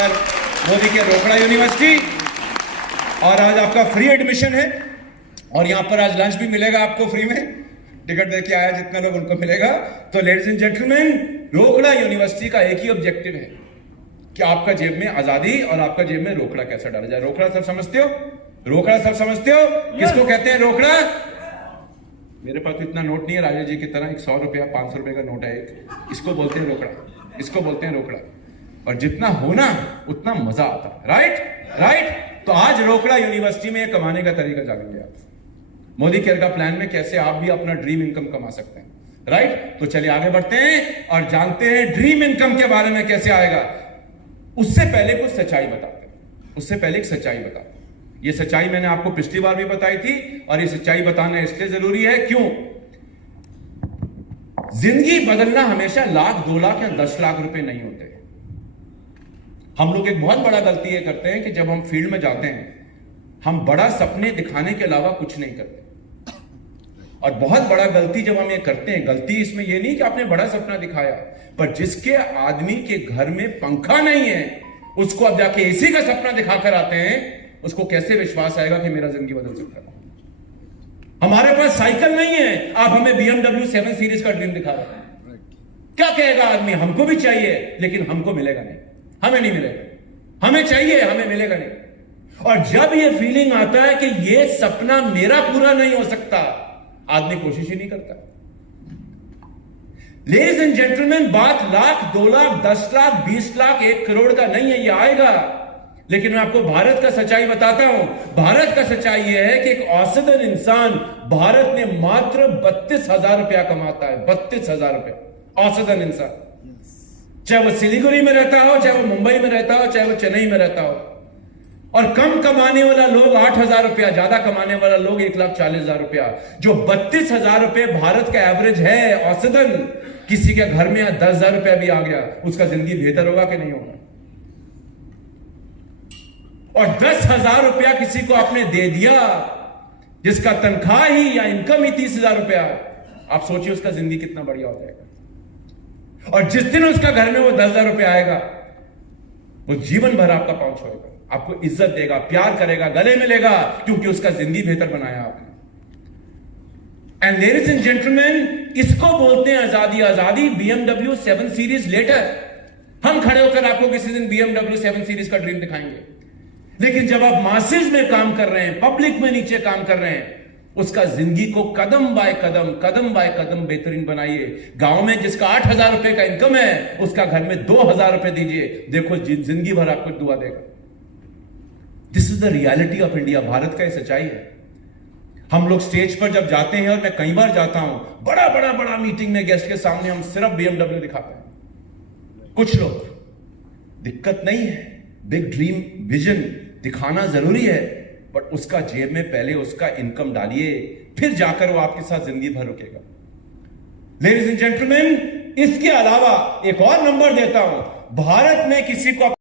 नमस्कार। मोदी के रोकड़ा यूनिवर्सिटी, और आज आपका फ्री एडमिशन है और यहां पर आज लंच भी मिलेगा आपको फ्री में। टिकट देके आया जितने लोग उनको मिलेगा। तो लेडीज एंड जेंटलमैन, रोकड़ा यूनिवर्सिटी का एक ही ऑब्जेक्टिव है कि आपका जेब में आजादी और आपका जेब में रोकड़ा कैसा डाला जाए। रोकड़ा सब समझते हो? रोकड़ा सब समझते हो? किसको कहते हैं रोकड़ा? मेरे पास तो इतना नोट नहीं है राजा जी की तरह, 100 रुपया 500 रुपए का नोट है एक। इसको बोलते हैं रोकड़ा, इसको बोलते हैं रोकड़ा। और जितना होना उतना मजा आता है। Right right. तो आज रोकड़ा यूनिवर्सिटी में कमाने का तरीका जानेंगे आप। मोदी केयर का प्लान में कैसे आप भी अपना ड्रीम इनकम कमा सकते हैं। राइट। तो चलिए आगे बढ़ते हैं और जानते हैं ड्रीम इनकम के बारे में कैसे आएगा। उससे पहले कुछ सच्चाई बताते हैं। उससे पहले एक सच्चाई बताते हैं। यह सच्चाई मैंने आपको पिछली बार भी बताई थी और यह सच्चाई बताना इसलिए जरूरी है क्यों? जिंदगी बदलना हमेशा 1 लाख 2 लाख या 10 लाख रुपए नहीं होते। हम लोग एक बहुत बड़ा गलती ये करते हैं कि जब हम फील्ड में जाते हैं हम बड़ा सपने दिखाने के अलावा कुछ नहीं करते। और बहुत बड़ा गलती जब हम ये करते हैं, गलती इसमें ये नहीं कि आपने बड़ा सपना दिखाया, पर जिसके आदमी के घर में पंखा नहीं है उसको अब जाके एसी का सपना दिखाकर आते हैं, उसको कैसे विश्वास आएगा कि मेरा जिंदगी बदल सकता है? हमारे पास साइकिल नहीं है, आप हमें BMW 7 सीरीज का ड्रीम दिखा रहे हैं। क्या कहेगा आदमी? हमको भी चाहिए लेकिन हमको मिलेगा नहीं, हमें नहीं मिलेगा। हमें चाहिए, हमें मिलेगा नहीं। और जब ये फीलिंग आता है कि ये सपना मेरा पूरा नहीं हो सकता, आदमी कोशिश ही नहीं करता। लेडीज एंड जेंटलमैन, बात 1 लाख 2 लाख 10 लाख 20 लाख 1 करोड़ का नहीं है, ये आएगा। लेकिन मैं आपको भारत का सच्चाई बताता हूं। भारत का सच्चाई यह है कि एक औसतन इंसान भारत में मात्र 32,000 रुपया कमाता है। 32,000 रुपया औसतन इंसान, चाहे वो सिलीगुड़ी में रहता हो, चाहे वो मुंबई में रहता हो, चाहे वो चेन्नई में रहता हो। और कम कमाने वाला लोग 8,000 रुपया, ज्यादा कमाने वाला लोग 1,40,000 रुपया। जो 32,000 रुपये भारत का एवरेज है औसतन, किसी के घर में 10,000 रुपया भी आ गया, उसका जिंदगी बेहतर होगा कि नहीं होगा? और 10,000 रुपया किसी को आपने दे दिया जिसका तनख्वाह ही या इनकम ही 30,000 रुपया, आप सोचिए उसका जिंदगी कितना बढ़िया हो जाएगा। और जिस दिन उसका घर में वो 10,000 रुपया आएगा, वो जीवन भर आपका पांव छोड़ेगा, आपको इज्जत देगा, प्यार करेगा, गले मिलेगा, क्योंकि उसका जिंदगी बेहतर बनाया आपने। एंड लेडीज एंड जेंटलमैन, इसको बोलते हैं आजादी। आजादी BMW 7 सीरीज लेटर। हम खड़े होकर आपको किसी दिन BMW 7 सीरीज का ड्रीम दिखाएंगे, लेकिन जब आप मासेज में काम कर रहे हैं, पब्लिक में नीचे काम कर रहे हैं, उसका जिंदगी को कदम बाय कदम बेहतरीन बनाइए। गांव में जिसका 8,000 रुपए का इनकम है, उसका घर में 2,000 रुपए दीजिए, देखो जिंदगी भर आपको दुआ देगा। This is the reality of India. Bharat का यह सच्चाई है। हम लोग स्टेज पर जब जाते हैं, और मैं कई बार जाता हूं, बड़ा मीटिंग में गेस्ट के सामने हम सिर्फ BMW दिखाते हैं। कुछ लोग, दिक्कत नहीं है, बिग ड्रीम विजन दिखाना जरूरी है, बट उसका जेब में पहले उसका इनकम डालिए, फिर जाकर वो आपके साथ जिंदगी भर रुकेगा। लेडीज एंड जेंटलमैन, इसके अलावा एक और नंबर देता हूं। भारत में किसी को